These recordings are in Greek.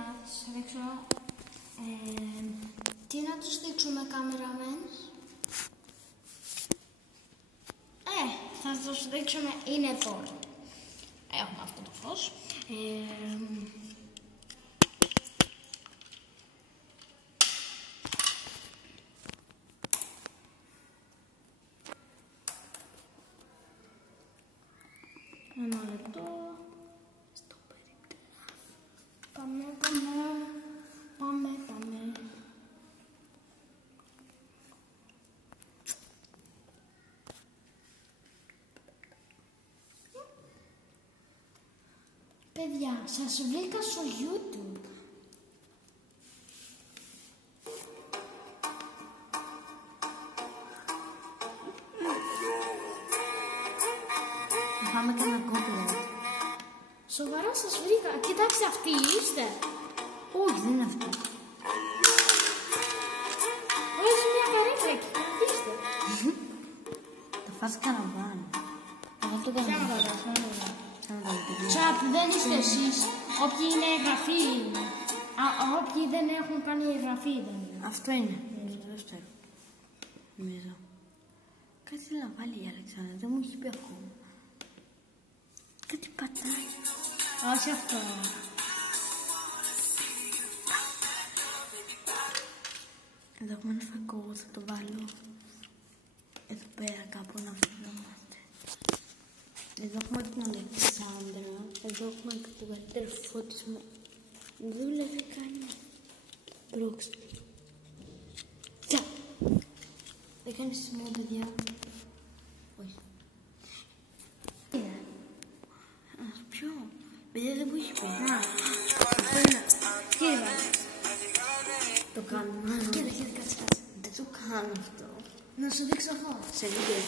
παιδιά, θα σας δείξω. Τι να τους δείξουμε, κάμεραμεν? Θα τους δείξουμε, είναι εδώ. Έχουμε αυτό το φως. Ένα λεπτό. Στο περίπτωμα. Πάμε. Παιδιά, σας βρήκα στο YouTube. Πάμε και ένα copyright. Σοβαρά σας βρήκα. Κοιτάξτε, αυτοί είστε. Όχι, δεν είναι αυτό. Όχι, μια καρέκλα εκεί. Καθίστε. Το φας καραβάν. Εγώ το καραβάν. Τσαπ, δεν είστε εσείς. Όποιοι είναι εγγραφοί είναι. Όποιοι δεν έχουν κάνει εγγραφή δεν είναι. Αυτό είναι. Το δεύτερο. Νομίζω. Κάτι θέλει να βάλει η Αλεξάνδρα. Δεν μου έχει πει ακόμα. Κάτι πατάει. Όχι αυτό. Εδώ έχουμε ένα φακό, θα το βάλω εδώ πέρα κάπου να φυλόμαστε. Εδώ έχουμε την Αλεξάνδρα, εδώ έχουμε και το καλύτερο φώτισμα. Δεν δουλεύει κανένα. Πρόξε. Τσα! Δεν κάνεις σημείο, παιδιά. Όχι. Ποιο? Παιδιά δεν μου έχει πει. Τι έβαλες? Το κάνουμε. Κοίτα, κάτσε. Δεν το κάνω αυτό. Να σου δείξω εγώ. Σε βίντεο.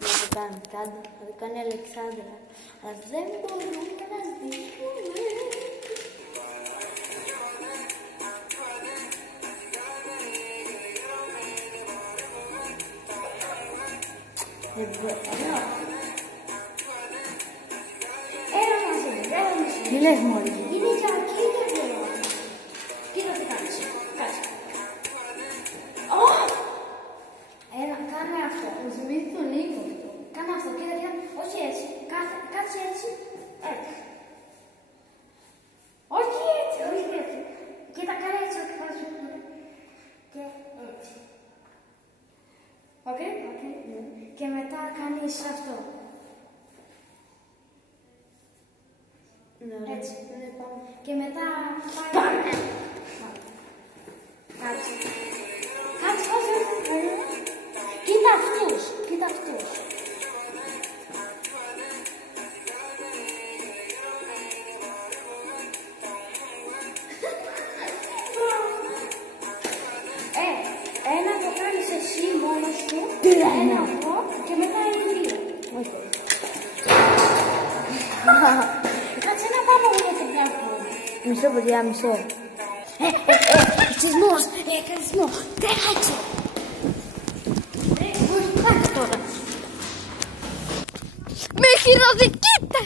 Να το κάνει κάτι. Θα το κάνει η Αλεξάνδρα. Αλλά δεν μπορούμε να ζητήσουμε. Έλα μαζί. Τι λες μόλι. Είναι για κοίτα εδώ. Κοίτα τι κάνεις. Κάτσε. Έλα, κάνε αυτό. Σβήνει τον ύπο αυτό. Κάνε αυτό. Κοίτα. Όχι έτσι. Κάτσε έτσι. Έτσι. Όχι έτσι. Κοίτα, κάνε έτσι. Και έτσι. Οκ. Και μετά κάνεις αυτό. Έτσι. Και μετά πάμε. Κάτσε. Όχι. Κοίτα αυτούς. Ένα το κάνεις εσύ μόνος σου. Ένα αυτό και μετά οι δύο. Όχι. Κάτσε να πάμε για την πλάτο. Μισό παιδιά, μισό. Σεισμός, έκανε σεισμό. Τρέχαξε. Κάτσε τώρα. Με χειροδικείτε!